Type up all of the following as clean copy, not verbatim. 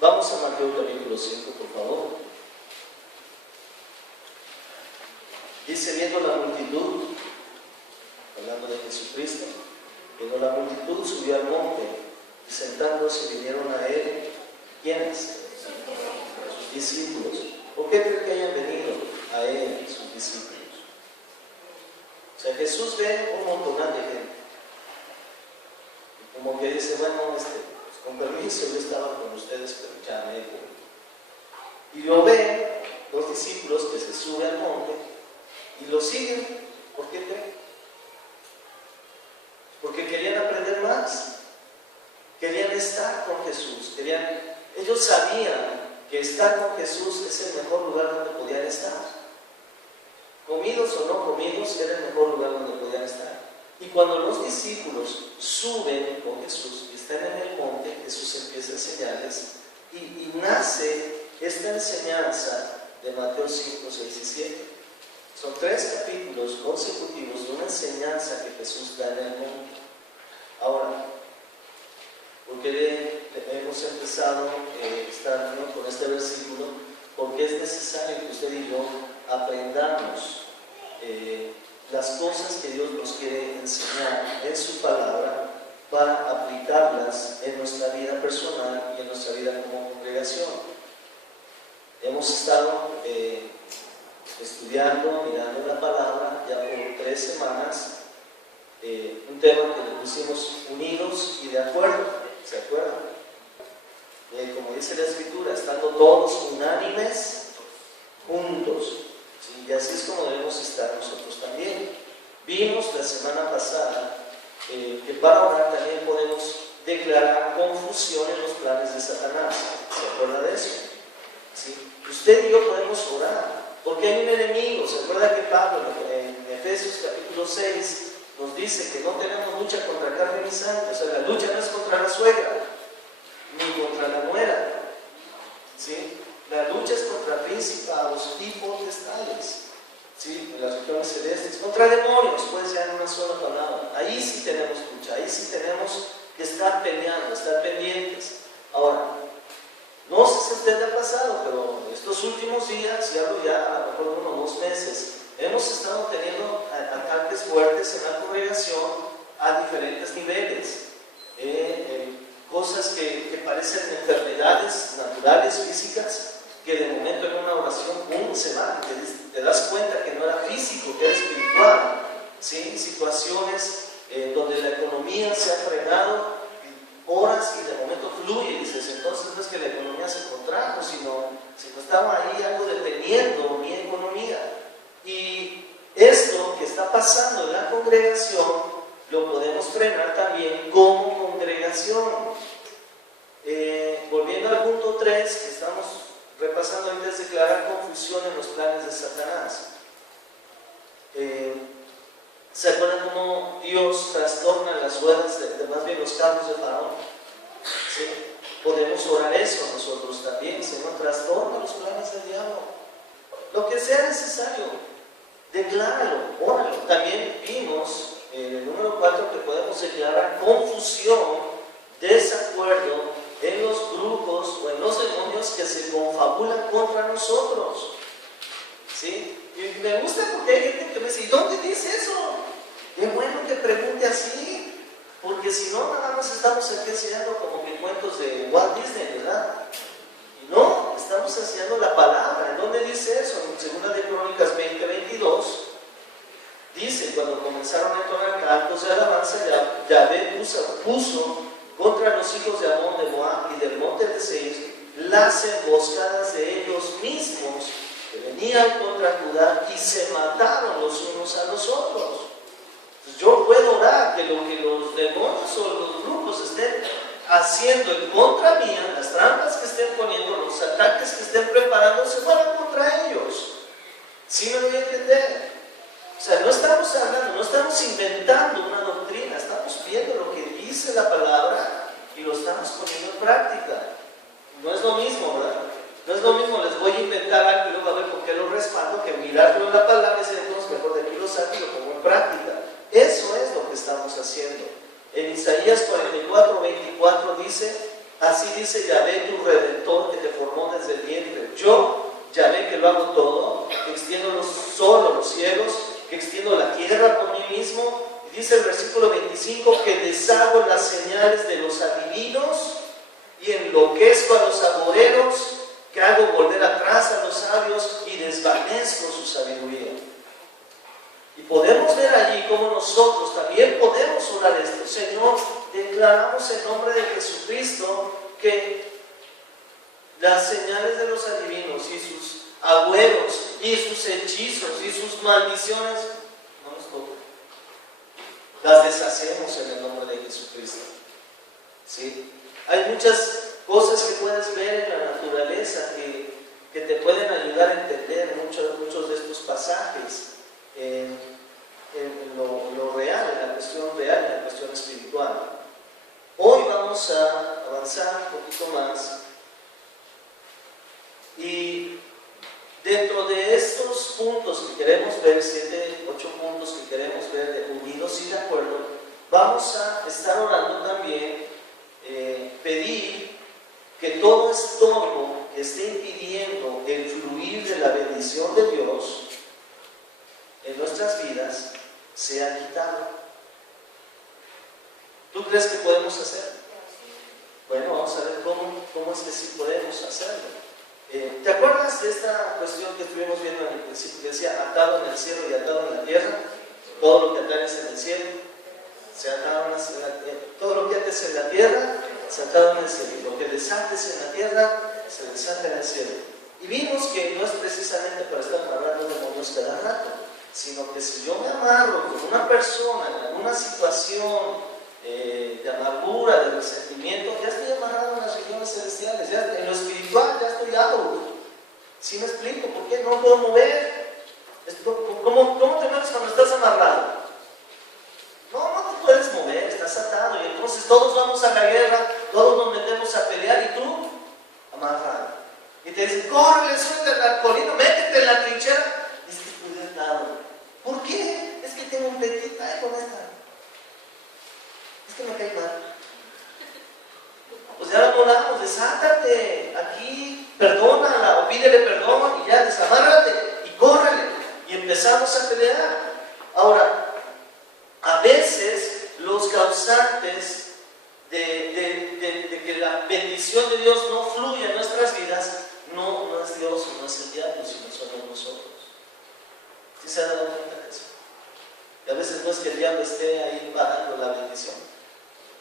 Vamos a Mateo capítulo 5, por favor. Dice, viendo la multitud, hablando de Jesucristo, viendo la multitud, subió al monte, y sentándose vinieron a él. ¿Quiénes? Sus discípulos. ¿Por qué creen que hayan venido a él sus discípulos? O sea, Jesús ve un montón de gente. Como que dice, bueno, con permiso, yo estaba con ustedes, pero ya me voy. Y lo ven los discípulos que se suben al monte y lo siguen. ¿Por qué creen? Porque querían aprender más. Querían estar con Jesús. Ellos sabían que estar con Jesús es el mejor lugar donde podían estar. Comidos o no comidos, era el mejor lugar donde podían estar. Y cuando los discípulos suben con Jesús y están en el monte, Jesús empieza a enseñarles y nace esta enseñanza de Mateo 5, 6 y 7. Son 3 capítulos consecutivos de una enseñanza que Jesús da en el monte. Ahora, porque hemos empezado con este versículo, porque es necesario que usted y yo aprendamos las cosas que Dios nos quiere enseñar en su palabra para aplicarlas en nuestra vida personal y en nuestra vida como congregación. Hemos estado estudiando, mirando la palabra ya por 3 semanas, un tema que le pusimos unidos y de acuerdo, ¿se acuerdan? Como dice la Escritura, estando todos unánimes, juntos. ¿Sí? Y así es como debemos estar nosotros también. Vimos la semana pasada que para orar también podemos declarar confusión en los planes de Satanás. ¿Se acuerda de eso? ¿Sí? Usted y yo podemos orar porque hay un enemigo. ¿Se acuerda que Pablo en Efesios capítulo 6 nos dice que no tenemos lucha contra carne ni sangre? O sea, la lucha no es contra la suegra ni contra la nuera, ¿sí? La lucha es contra principados y potestades, ¿sí? En las regiones celestes, contra demonios, puede ser en una sola palabra. Ahí sí tenemos lucha, ahí sí tenemos que estar peleando, estar pendientes. Ahora, no sé si a usted le ha pasado, pero estos últimos días, y hablo ya a lo mejor unos 2 meses, hemos estado teniendo ataques fuertes en la congregación a diferentes niveles. Cosas que parecen enfermedades naturales, físicas, que de momento en una oración, ¡pum!, se van, te das cuenta que no era físico, que era espiritual, ¿sí? Situaciones donde la economía se ha frenado, horas y de momento fluye, y dices, entonces no es que la economía se contrajo, sino estaba ahí algo deteniendo mi economía. Y esto que está pasando en la congregación lo podemos frenar también como congregación. Volviendo al punto 3 que estamos repasando ahorita, es declarar confusión en los planes de Satanás. ¿Se acuerdan cómo Dios trastorna las ruedas más bien los carros de Faraón? ¿Sí? Podemos orar eso nosotros también. Señor, trastorna los planes del diablo. Lo que sea necesario, decláralo, óralo. También vimos en el número 4 que podemos declarar confusión, desacuerdo en los grupos o en los demonios que se confabulan contra nosotros. ¿Sí? Y me gusta porque hay gente que me dice, ¿y dónde dice eso? Qué bueno que pregunte así, porque si no, nada más estamos aquí haciendo como que cuentos de Walt Disney, ¿verdad? Y no, estamos haciendo la palabra. ¿En dónde dice eso? En 2 de Crónicas 20:22 dice, cuando comenzaron a entonar cantos de alabanza, Yahvé puso contra los hijos de Amón, de Moab y del monte de Seir las emboscadas de ellos mismos que venían contra Judá y se mataron los unos a los otros. Entonces yo puedo orar que lo que los demonios o los grupos estén haciendo en contra mía, las trampas que estén poniendo, los ataques que estén preparando, se fueran contra ellos. ¿Sí me voy a entender? O sea, no estamos hablando, no estamos inventando una doctrina, estamos viendo lo que dice la palabra y lo estamos poniendo en práctica. No es lo mismo, ¿verdad? No es lo mismo, les voy a inventar algo y luego a ver por qué lo respaldo, que mirarlo en la palabra y decir, entonces mejor de aquí lo saco y lo pongo en práctica. Eso es lo que estamos haciendo. En Isaías 44:24 dice, así dice Yahvé tu Redentor ya ve que lo hago todo, que extiendo los cielos, que extiendo la tierra por mí mismo. Y dice el versículo 25 que deshago las señales de los adivinos y enloquezco a los agoreros, que hago volver atrás a los sabios y desvanezco su sabiduría. Y podemos ver allí cómo nosotros también podemos orar esto. Señor, declaramos en nombre de Jesucristo que las señales de los adivinos y sus agüeros y sus hechizos y sus maldiciones no nos tocan. Las deshacemos en el nombre de Jesucristo. ¿Sí? Hay muchas cosas que puedes ver en la naturaleza que te pueden ayudar a entender muchos de estos pasajes en lo real, en la cuestión real, en la cuestión espiritual. Hoy vamos a avanzar un poquito más y dentro de estos puntos que queremos ver, 7, 8 puntos que queremos ver de unidos y de acuerdo, vamos a estar orando también, pedir que todo estorbo que esté impidiendo el fluir de la bendición de Dios en nuestras vidas sea quitado. ¿Tú crees que podemos hacerlo? Bueno, vamos a ver cómo es que sí podemos hacerlo. ¿Te acuerdas de esta cuestión que estuvimos viendo en el principio? Que decía, atado en el cielo y atado en la tierra. Todo lo que atares en el cielo, se atado en la tierra. Todo lo que ates en la tierra, se atado en el cielo. Y lo que desates en la tierra, se desata en el cielo. Y vimos que no es precisamente para estar amarrando demonios cada rato, sino que si yo me amarro con una persona en alguna situación de amargura, de resentimiento, ya estoy amarrado en las regiones celestiales, ya en lo espiritual ya estoy out. ¿Sí me explico? ¿Por qué no puedo mover? ¿Cómo te mueves cuando estás amarrado? No te puedes mover, estás atado. Y entonces todos vamos a la guerra, todos nos metemos a pelear y tú amarrado. Y te dicen, córrele, suelta la colina, métete en la trinchera. Es que estoy atado. ¿Por qué? Es que tengo un petito con esta. Es que me cae mal. Pues ya lo oramos, desátate aquí, perdónala o pídele perdón y ya desamárrate y córrele. Y empezamos a pelear. Ahora, a veces los causantes de que la bendición de Dios no fluya en nuestras vidas no es Dios o no es el diablo, sino somos nosotros. ¿Sí se ha dado cuenta de eso? Y a veces no es que el diablo esté ahí parando la bendición.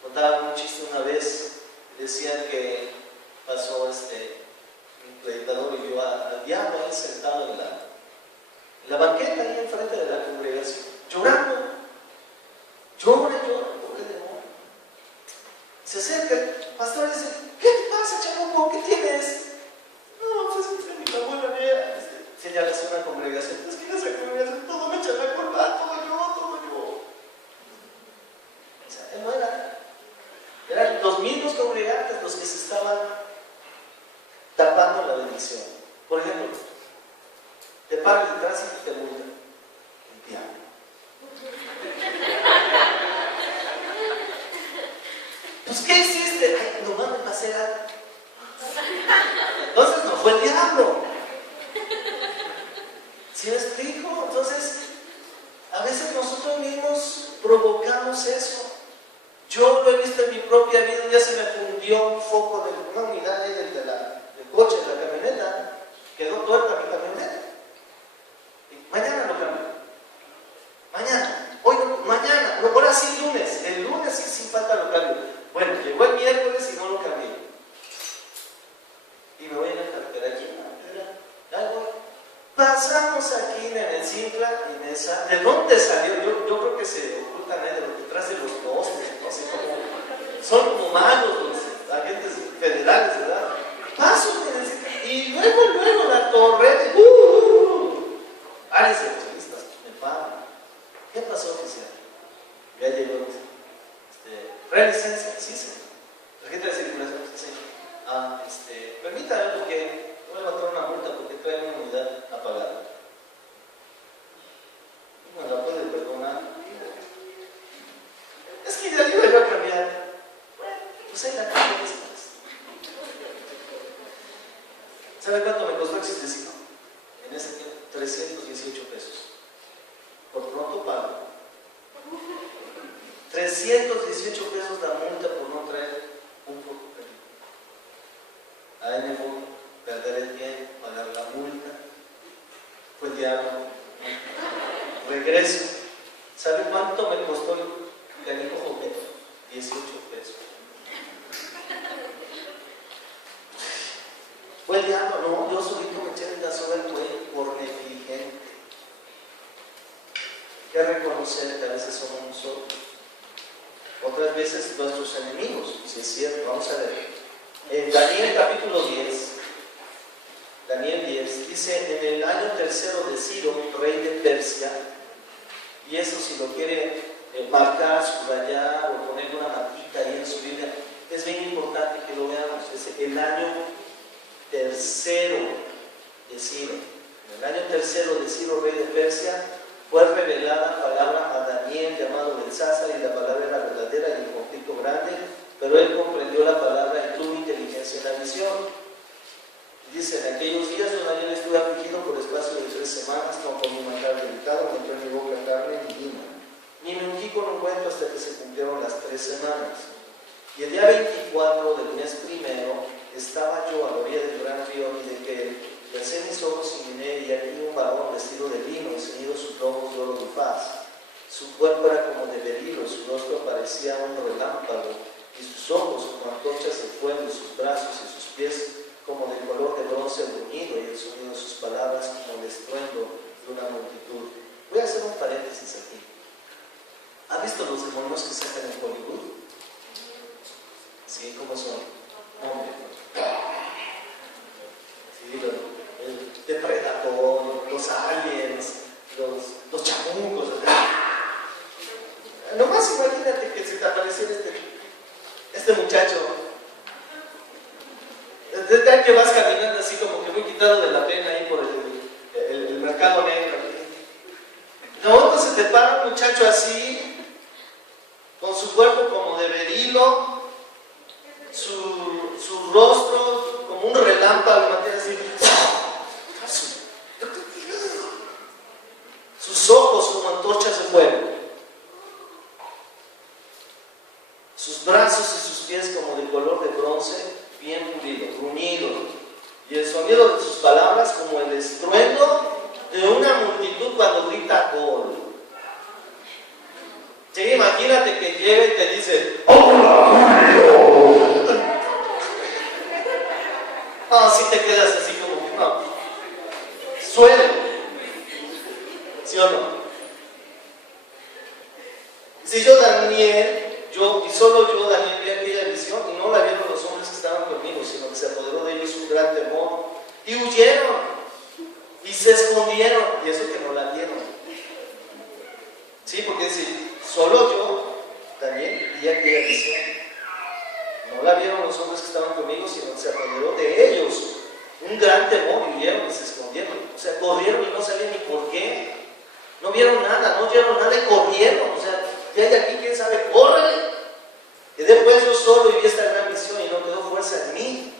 Contaban un chiste una vez, decían que pasó un predicador y vio al diablo ahí sentado en la banqueta ahí enfrente de la congregación, llorando, pobre demonio. Se acerca el pastor y dice, ¿qué te pasa, chamuco? ¿Qué tienes? No, pues es que mi abuela mía, señala a una congregación, es que en esa congregación todo me echa la culpa, todo yo. O sea, él no eran los mismos congregantes los que se estaban tapando la bendición. Por ejemplo, te paras detrás y te multa el diablo. Pues, ¿qué hiciste? Ay, nomás me pasé algo. Entonces no fue el diablo. ¿Sí me explico? Entonces, a veces nosotros mismos provocamos eso. Yo lo he visto en mi propia vida. Un día se me fundió un foco de una unidad del coche, de la camioneta. Quedó tuerta mi camioneta. Y mañana lo cambio. Mañana. Hoy no, mañana. No, ahora sí lunes. El lunes sí sin falta lo cambio. Bueno, llegó el miércoles y no lo cambié. Y me voy a la carretera aquí. Pasamos aquí en el Cincla y en esa. ¿De dónde salió? Yo creo que se ocultan detrás de los postes, no sé cómo. Son como malos los agentes federales, ¿verdad? Paso en el Cincla y luego la torre. Áreas evangelistas, me pagan. ¿Qué pasó, oficial? Ya llegó. Relicencia, sí, señor. Tarjeta de circulación, sí, señor. Permítame porque voy a levantar una multa porque trae una unidad apagada. ¿No la puede perdonar? Es que ya le iba a cambiar. Bueno, pues ahí la cambio después. ¿Sabe cuánto me costó el chistecito? en ese tiempo, 318 pesos. Por pronto pago. 318 pesos la multa por no traer un ferrocarril. Ahí me voy, perder el tiempo, pagar la multa. Fue el diablo. Regreso. ¿Sabe cuánto me costó el canijo juguete? 18 pesos. Fue el diablo. No, yo solito me eché el gaso al cuello por negligente. Hay que reconocer que a veces somos nosotros. Otras veces nuestros enemigos. Si es cierto, vamos a ver. En Daniel capítulo 10, Daniel 10, dice: en el año tercero de Ciro, rey de Persia, y eso si lo quiere marcar, subrayar o poner una marquita ahí en su Biblia, es bien importante que lo veamos. Es el año tercero de Ciro. En el año tercero de Ciro, rey de Persia, fue revelada palabra a Daniel, llamado Belsasar, y la palabra era verdadera y el conflicto grande, pero él comprendió la palabra y tuvo inteligencia en la visión. Dice: en aquellos días yo, Daniel, estuve afligido por espacio de 3 semanas, no comí manjar delicado, no entró en mi boca carne ni vino, ni me ungí con ungüento hasta que se cumplieron las 3 semanas. Y el día 24 del mes primero estaba yo a la orilla del gran río Hiddekel, y alcé mis ojos y miré, y aquí un varón vestido de lino y ceñidos sus lomos de oro de faz. Su cuerpo era como de berilo, su rostro parecía un relámpago, y sus ojos como antorchas de fuego, y sus brazos y sus pies como de color de bronce bruñido, y el sonido de sus palabras como el estruendo de una multitud. Voy a hacer un paréntesis aquí. ¿Han visto los demonios que sacan en Hollywood? Sí, ¿cómo son? Hombre. Sí, el depredador, los aliens, los chamucos. Nomás imagínate que se te apareciera este muchacho. Desde que vas caminando así como que muy quitado de la pena ahí por el mercado negro. No, entonces te para un muchacho así, con su cuerpo como de berilo, su rostro como un relámpago, así, sus ojos como antorchas de fuego, sus brazos y sus pies como de color de bronce bien pulido, bruñido, y el sonido de sus palabras como el estruendo de una multitud cuando grita gol. Sí, imagínate que llega y te dice: ¡hola, Julio! No, si te quedas así como que no. Suelo. ¿Sí o no? Si yo, Daniel, y solo yo, Daniel, vi aquella visión, y no la vieron los hombres que estaban conmigo, sino que se apoderó de ellos un gran temor, y huyeron, y se escondieron, y eso que no la vieron. Sí, porque si solo yo, Daniel, vi aquella visión, no la vieron los hombres que estaban conmigo, sino que se apoderó de ellos un gran temor, y huyeron y se escondieron. O sea, corrieron y no sabían ni por qué. No vieron nada, no oyeron nada y corrieron. O sea, ¿qué hay aquí? ¿Quién sabe? ¡Córrele! Y después yo solo vi esta gran visión y no quedó fuerza en mí.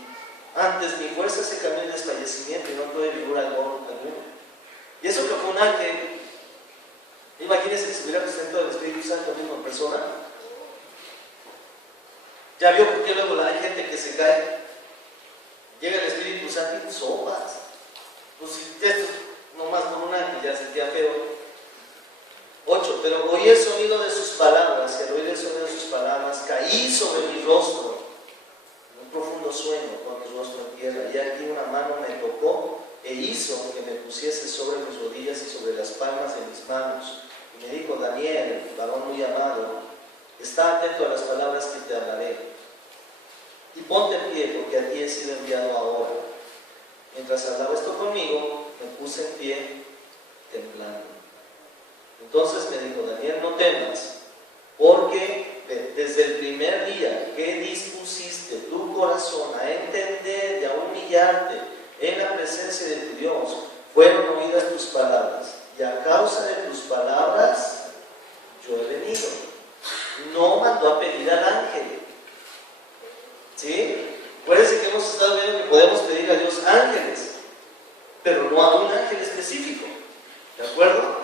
Antes mi fuerza se cambió en desfallecimiento y no tuve vigor alguno. Y eso que fue un ángel. Imagínense que se hubiera presentado el Espíritu Santo mismo en persona. ¿Ya vio por qué luego hay gente que se cae? Llega el Espíritu Santo y sopas. Pues esto nomás por un ángel ya sentía feo. 8. Pero oí el sonido de sus palabras, y al oír el sonido de sus palabras, caí sobre mi rostro, en un profundo sueño, con mi rostro en tierra, y aquí una mano me tocó e hizo que me pusiese sobre mis rodillas y sobre las palmas de mis manos. Y me dijo: Daniel, varón muy amado, está atento a las palabras que te hablaré, y ponte en pie, porque a ti he sido enviado ahora. Mientras hablaba esto conmigo, me puse en pie, temblando. Entonces me dijo: Daniel, no temas, porque desde el primer día que dispusiste tu corazón a entender y a humillarte en la presencia de tu Dios, fueron oídas tus palabras, y a causa de tus palabras yo he venido. No mandó a pedir al ángel. ¿Sí? Acuérdense que hemos estado viendo que podemos pedir a Dios ángeles. pero no a un ángel específico. ¿De acuerdo?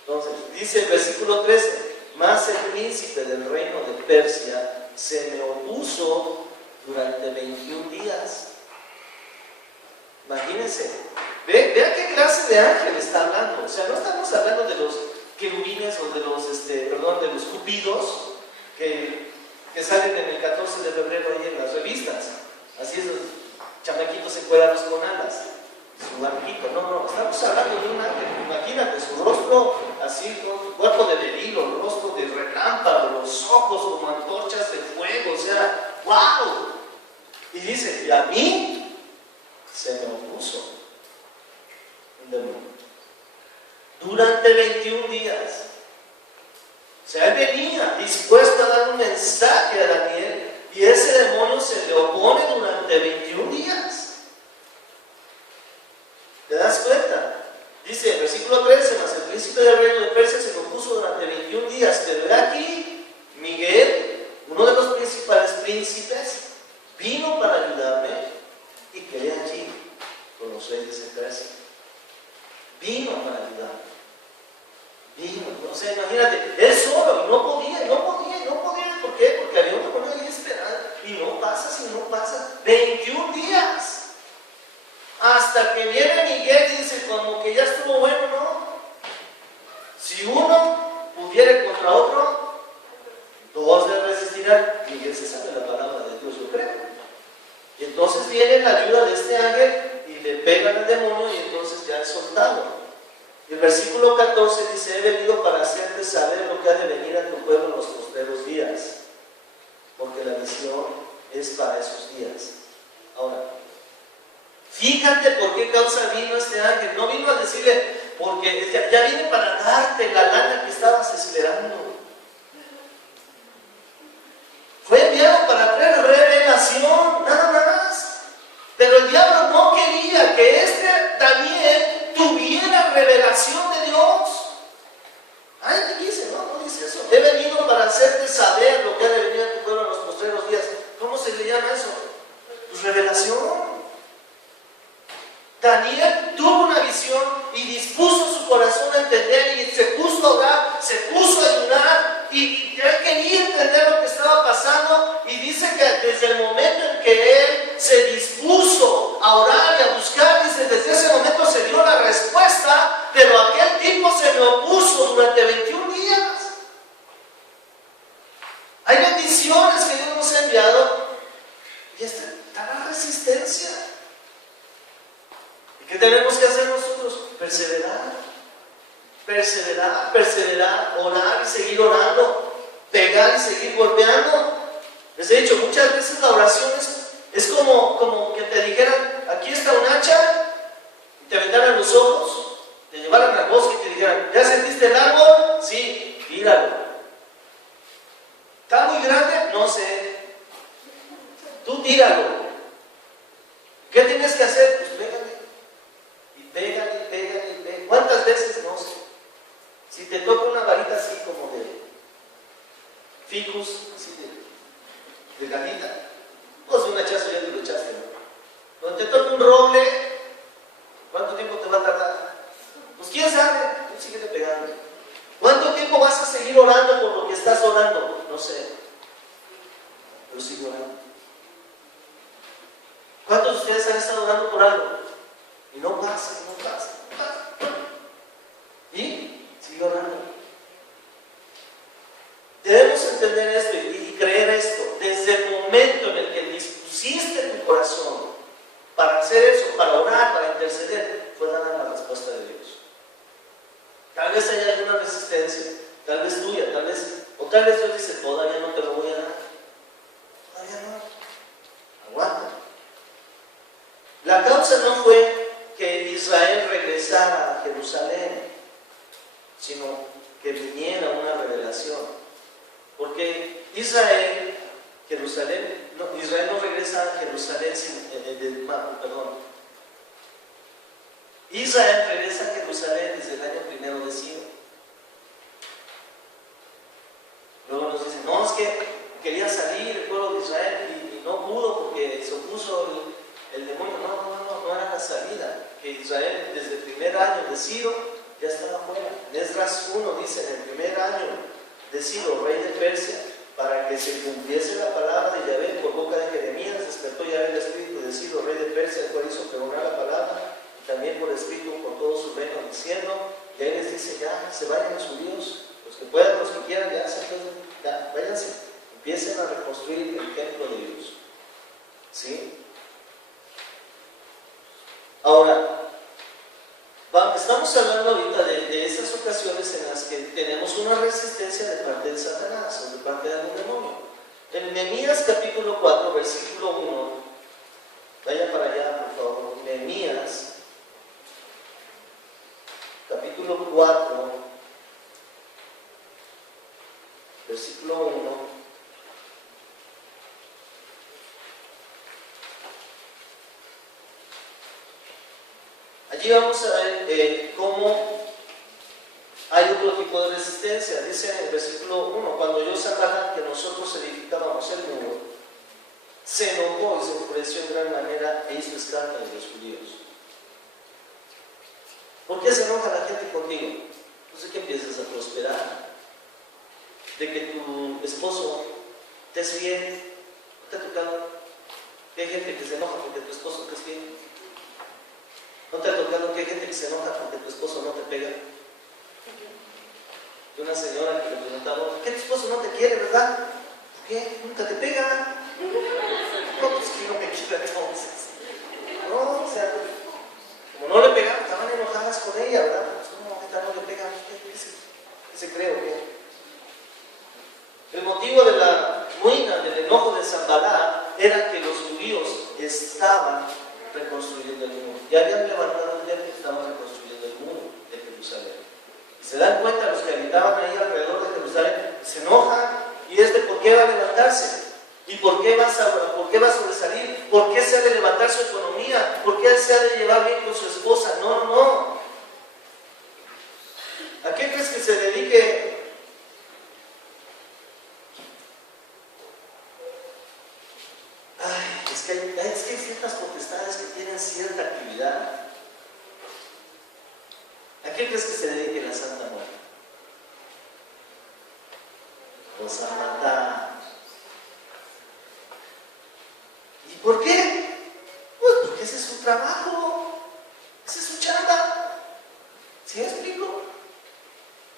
Entonces, dice el versículo 13: mas el príncipe del reino de Persia se me opuso durante 21 días. Imagínense, vea qué clase de ángel está hablando. O sea, no estamos hablando de los querubines o de los cupidos que salen en el 14 de febrero ahí en las revistas. Así es, los chamaquitos encuerados con alas, su barquito. No, estamos hablando de un ángel. Imagínate su rostro así, con cuerpo de berilo, el rostro de relámpago, los ojos como antorchas de fuego. O sea, ¡wow! Y dice, y a mí se me opuso un demonio durante 21 días. O sea, él venía dispuesto a dar un mensaje a Daniel y ese demonio se le opone durante 21 días. ¿Te das cuenta? Dice el versículo 13: mas el príncipe del reino de Persia se le opuso durante 21 días. Pero he aquí, Miguel, uno de los principales príncipes, vino para ayudarme y quedé allí con los reyes de Persia. Vino para ayudarme. Vino, o sea, imagínate, él solo, y no podía. ¿Por qué? Porque había un demonio ahí esperando. Y no pasa. 21 días. Hasta que viene Miguel y dice, como que ya estuvo bueno, ¿no? Si uno pudiera contra otro, dos le resistirán. Miguel se sabe la palabra de Dios, yo creo. Y entonces viene la ayuda de este ángel y le pegan al demonio y entonces ya es soltado. Y el versículo 14 dice: he venido para hacerte saber lo que ha de venir a tu pueblo en los postreros días, porque la visión es para esos días. Ahora, fíjate por qué causa vino este ángel. No vino a decirle, porque ya viene para darte la lana que estabas esperando. Fue enviado para traer revelación, nada más. Pero el diablo no quería que Daniel tuviera revelación de Dios. Ay, ¿qué dice? No dice eso. He venido para hacerte saber lo que ha de venir a tu pueblo en los postreros días. ¿Cómo se le llama eso? Pues revelación. Daniel tuvo una visión y dispuso su corazón a entender, y se puso a orar, se puso a ayunar, y él quería entender lo que estaba pasando. Y dice que desde el momento en que él se dispuso a orar y a buscar, dice, desde ese momento se dio la respuesta, pero aquel tipo se me opuso durante 21 días. Hay bendiciones que Dios nos ha enviado y está la resistencia. ¿Qué tenemos que hacer nosotros? Perseverar, orar y seguir orando, pegar y seguir golpeando. Les he dicho, muchas veces la oración es como que te dijeran, aquí está un hacha, y te aventaran los ojos, te llevaran al bosque y te dijeran, ¿ya sentiste el árbol? Sí, tíralo. ¿Está muy grande? No sé. Tú tíralo. ¿Qué tienes que hacer? Pues pégale. Pégale. ¿Cuántas veces? No sé. Si te toca una varita así como de ficus, así de gatita, pues de un hachazo ya te lo echaste, ¿no? Cuando te toca un roble, ¿cuánto tiempo te va a tardar? Pues quién sabe, tú síguete pegando. ¿Cuánto tiempo vas a seguir orando por lo que estás orando? No sé, pero sigo orando. ¿Cuántos de ustedes han estado orando por algo? Y no pasa. Y sigue orando. Debemos entender esto y creer esto. Desde el momento en el que dispusiste tu corazón para hacer eso, para orar, para interceder, fue dada la respuesta de Dios. Tal vez haya alguna resistencia, tal vez tuya, o tal vez Dios dice, todavía no te lo voy a dar. Todavía no. Aguanta. La causa no fue que Israel regresara a Jerusalén, sino que viniera una revelación. Porque Israel no regresa a Jerusalén Israel regresa a Jerusalén desde el año 1 de Ciro. Luego nos dicen, no, es que quería salir el pueblo de Israel y no pudo porque se opuso el demonio. No era la salida. que Israel desde el primer año de Ciro ya estaba fuera. En Esdras 1 dice, en el primer año de Ciro, rey de Persia, para que se cumpliese la palabra de Yahvé por boca de Jeremías, despertó Yahvé el espíritu de Ciro, rey de Persia, el cual hizo pregonar la palabra, y también por escrito por todo su reino, diciendo, y ahí les dice, ya, se vayan los judíos, los que puedan, los que quieran, ya, váyanse, empiecen a reconstruir el templo de Dios. ¿Sí? Ahora, estamos hablando ahorita de esas ocasiones en las que tenemos una resistencia de parte de Satanás o de parte de algún demonio. En Nehemías capítulo 4, versículo 1, vaya para allá por favor, Nehemías capítulo 4, versículo 1. Allí vamos a ver cómo hay otro tipo de resistencia. Dice en el versículo 1, cuando oyó Sanballat que nosotros edificábamos el muro, se enojó y se enfureció en gran manera e hizo escándalo de los judíos. ¿Por qué se enoja la gente contigo? Pues de que empiezas a prosperar, de que tu esposo te es bien. ¿No te ha tocado? Hay gente que se enoja porque tu esposo te es bien. ¿No te ha tocado que hay gente que se enoja porque tu esposo no te pega? De una señora que le preguntaba, ¿por qué tu esposo no te quiere, verdad? ¿Por qué? Nunca te pega. No, pues que no me quiere entonces. No, o sea, como no le pegaban, estaban enojadas con ella, ¿verdad? Pues no, ahorita no le pegan. ¿Qué se cree o qué? El motivo de la ruina, del enojo de Sanballat, era que los judíos estaban reconstruyendo el muro. Ya habían levantado el templo y estaban reconstruyendo el muro de Jerusalén. Y se dan cuenta los que habitaban ahí alrededor de Jerusalén, se enojan y ¿por qué va a levantarse? ¿Y por qué va a sobresalir? ¿Por qué se ha de levantar su economía? ¿Por qué se ha de llevar bien con su esposa? No. ¿A qué crees que se dedique? Es que hay ciertas potestades que tienen cierta actividad. ¿A qué crees que se dedique la Santa Muerte? Pues a matar. ¿Y por qué? Pues porque ese es su trabajo, ese es su chamba. ¿Sí me explico?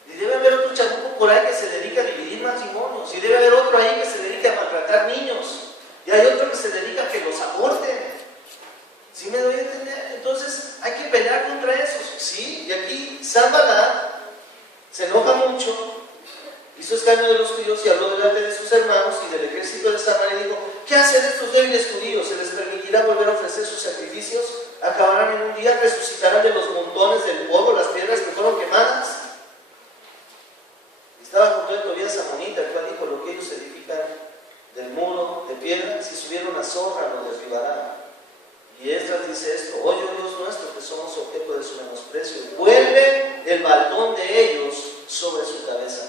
Y debe haber otro chamuco por ahí que se dedica a dividir matrimonios, y debe haber otro ahí que se dedica a maltratar niños. Y hay otro que se dedica a que los aborten. ¿Sí me doy a entender? Entonces hay que pelear contra esos. Sí, y aquí Sanballat se enoja mucho, hizo escarnio de los judíos y habló delante de sus hermanos y del ejército de Samaria y dijo, ¿qué hacen estos débiles judíos? ¿Se les permitirá volver a ofrecer sus sacrificios? ¿Acabarán en un día? ¿Resucitarán de los montones del polvo las piedras que fueron quemadas? Estaba junto a Tobías Amonita, el cual dijo, lo que ellos edifican del muro de piedra, si subiera una zorra lo derribará. Y Esdras dice esto, oye Dios nuestro, que somos objeto de su menosprecio, vuelve el baldón de ellos sobre su cabeza.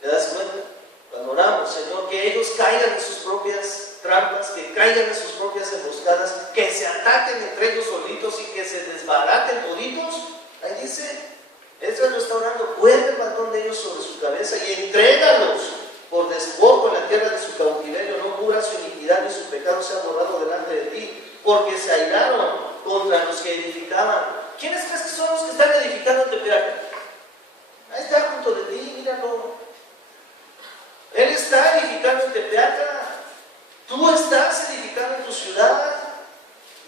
¿Te das cuenta? Cuando oramos, Señor, que ellos caigan en sus propias trampas, que caigan en sus propias emboscadas, que se ataquen entre ellos solitos y que se desbaraten toditos. Ahí dice, Esdras lo está orando, vuelve el baldón de ellos sobre su cabeza y entrégalos por despojo en la tierra de su cautiverio, no cubra su iniquidad ni su pecado sea borrado delante de ti, porque se airaron contra los que edificaban. ¿Quiénes crees que son los que están edificando en Tepeaca? Ahí está junto de ti, míralo. Él está edificando en Tepeaca, tú estás edificando en tu ciudad,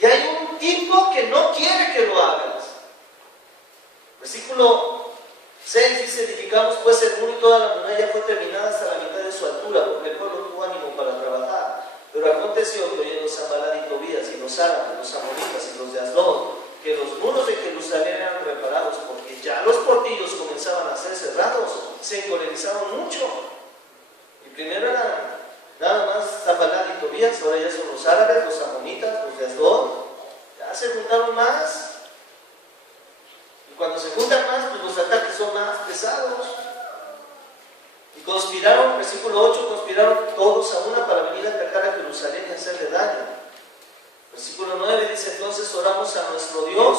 y hay un tipo que no quiere que lo hagas. Versículo 6 dice, edificamos pues el muro y toda la muralla fue terminada hasta la mitad de su altura, porque el pueblo tuvo ánimo para trabajar. Pero aconteció que oyendo Sanballat y Tobías y los árabes, los amonitas y los de Asdod, que los muros de Jerusalén eran reparados, porque ya los portillos comenzaban a ser cerrados, se encolerizaron mucho. Y primero eran nada más Sanballat y Tobías, ahora ya son los árabes, los amonitas, los de Asdod, ya se juntaron más. Y cuando se juntan más, pues los ataques son más pesados. Y conspiraron, versículo 8, conspiraron todos a una para venir a atacar a Jerusalén y hacerle daño. Versículo 9 dice: entonces oramos a nuestro Dios,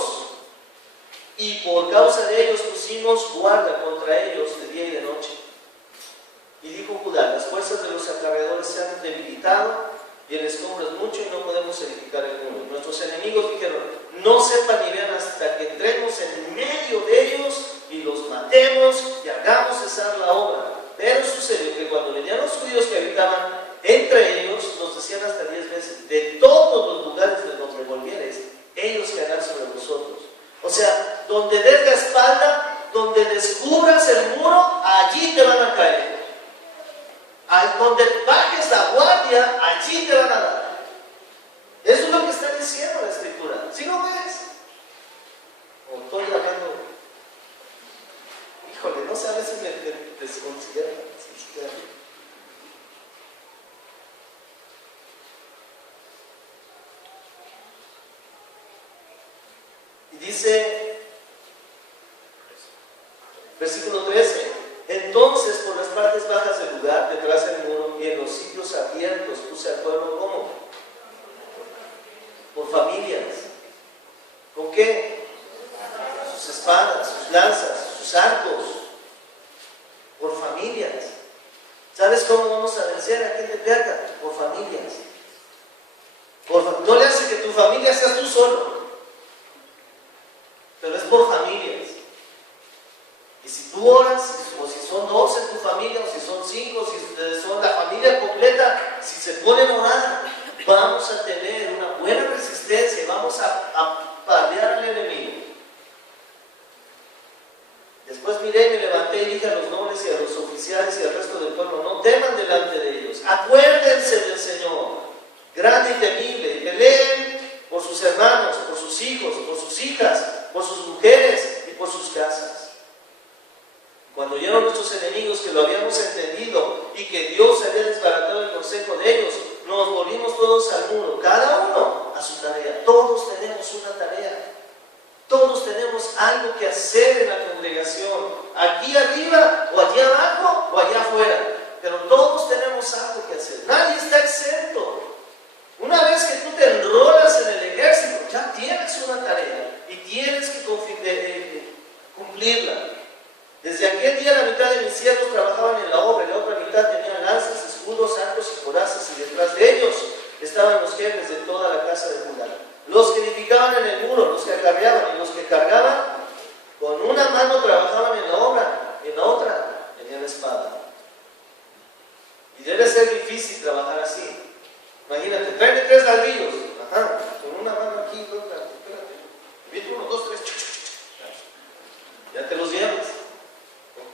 y por causa de ellos pusimos guarda contra ellos de día y de noche. Y dijo Judá: las fuerzas de los acarreadores se han debilitado, y el escombro es mucho, y no podemos edificar el muro. Nuestros enemigos dijeron: no sepan ni vean hasta que entremos en medio de ellos y los matemos y hagamos cesar la obra. Pero sucedió que cuando venían los judíos que habitaban entre ellos, nos decían hasta 10 veces: de todos los lugares de donde volvieres, ellos caerán sobre vosotros. O sea, donde des la espalda, donde descubras el muro, allí te van a caer. Donde bajes la guardia, allí te van a dar. Eso es lo que está diciendo la Escritura. ¿Sí lo ves? O estoy hablando. Híjole, no sé, a veces me desconsidera. Y dice, versículo 13: entonces por las partes bajas del lugar, detrás del muro y en los sitios abiertos, puse al pueblo ¿cómo? Por familias. ¿Con qué? Sus espadas, sus lanzas, sus arcos. Por familias. ¿Sabes cómo vamos a vencer aquí en Tepeaca? Por familias. No le hace que tu familia seas tú solo, pero es por familias. Y si tú oras, o si son 2 en tu familia, o si son 5, si son la familia completa, si se ponen a orar, vamos a tener una buena resistencia y vamos a paliar al enemigo. Después miré y me levanté y dije a los nobles y a los oficiales y al resto del pueblo: no teman delante de ellos, acuérdense del Señor, grande y temible, y peleen por sus hermanos, por sus hijos, por sus hijas, por sus mujeres y por sus casas. Cuando oyeron nuestros enemigos que lo habíamos entendido y que Dios había desbaratado el consejo de ellos, nos volvimos todos al muro, cada uno a su tarea. Todos tenemos una tarea. Todos tenemos algo que hacer en la congregación, aquí arriba, o allá abajo, o allá afuera. Pero todos tenemos algo que hacer. Nadie está exento. Una vez que tú te enrolas en el ejército, ya tienes una tarea y tienes que cumplirla. Desde aquel día la mitad de mis siervos trabajaban en la obra y la otra mitad tenían lanzas, escudos, arcos y corazas, y detrás de ellos estaban los jefes de toda la casa de Judá, los que edificaban en el muro, los que acarreaban, y los que cargaban con una mano trabajaban en la obra, y en la otra tenían la espada. Y debe ser difícil trabajar así. Imagínate, tráeme 3 ladrillos, con una mano aquí, otra, espérate, viene 1, 2, 3, ya te los llevas.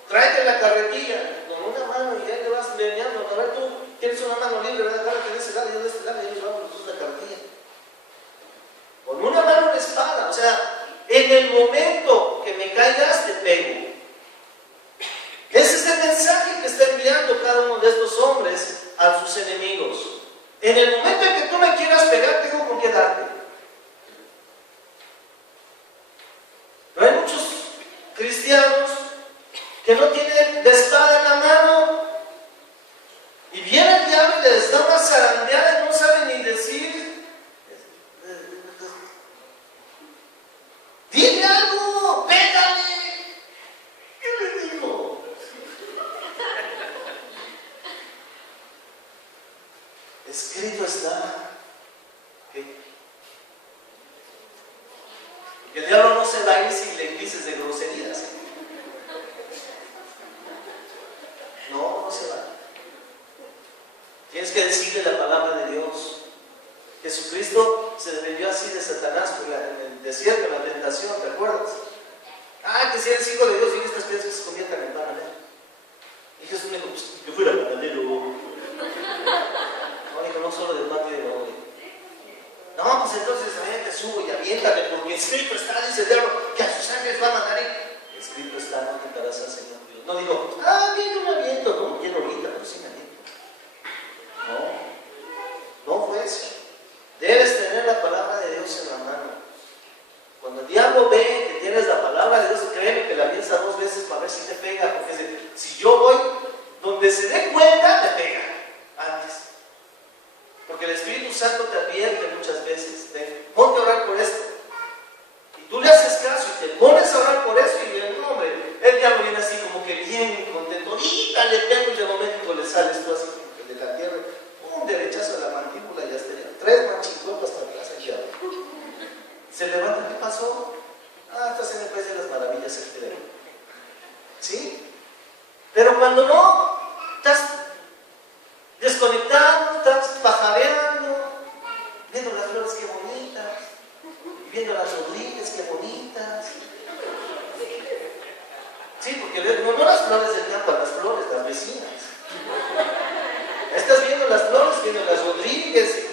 Tráete la carretilla con una mano y ya le vas leñando. A ver, tú tienes una mano libre, ¿verdad? Agárrate de ese lado y yo de este lado, y ellos vamos los dos la carretilla. Con una mano la espada. O sea, en el momento que me caigas, te pego. Ese es el mensaje que está enviando cada uno de estos hombres a sus enemigos. En el momento en que tú me quieras pegar, tengo con qué darte. No hay muchos cristianos que no tienen la espada en la mano y viene el diablo y les da una zarandeada y no saben ni decir: dile algo, pégale. ¿Qué le digo? Escrito está que el diablo no se va a ir si le dices de groserías. No se va. Tienes que decirle la palabra de Dios. Jesucristo se defendió así de Satanás en el desierto, en la tentación, ¿te acuerdas? Que si eres hijo de Dios, y estas piedras que se conviertan en pan, y Jesús me dijo: pues, yo fuera panadero. No, dijo: no solo de pan y de hoy. No, pues entonces te subo y aviéntate, porque escrito está, dice el diablo, que a sus ángeles va a matar. Escrito está: no tentarás al Señor Dios. No digo: bien, yo me aviento, no quiero ahorita, pero sí me aviento. No fue eso. Debes tener la palabra de Dios en la mano. Cuando el diablo ve que tienes la palabra de Dios, créeme que la piensa 2 veces para ver si te pega, porque si yo voy donde se dé cuenta, me pega antes. Porque el Espíritu Santo te advierte muchas veces: ten flores del campo, a las flores, las vecinas. Estás viendo las flores, viendo las Rodríguez,